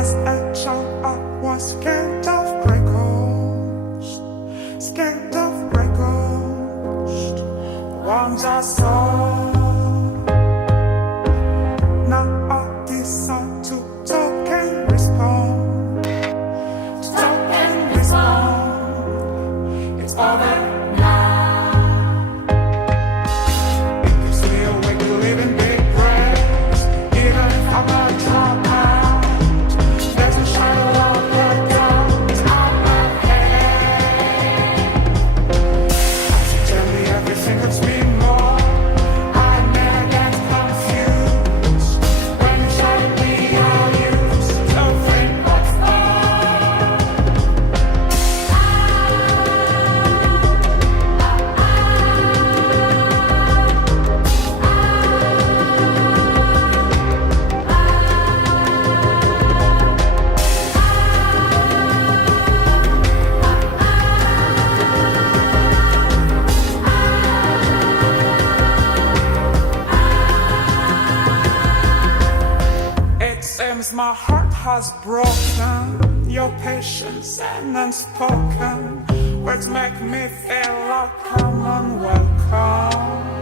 As a child I was scared of grey ghosts, scared of grey ghosts. Once I saw, now I decide to talk and respond, to talk and respond. It's over now. It keeps me awake to live in big breaths, even if I'm not dropped out. There's a shadow of the clouds on my head. As you tell me everything hurts me more, I never get confused. When you show me all used to think what's It seems my heart has broken. Your patience and unspoken words make me feel like I'm unwelcome.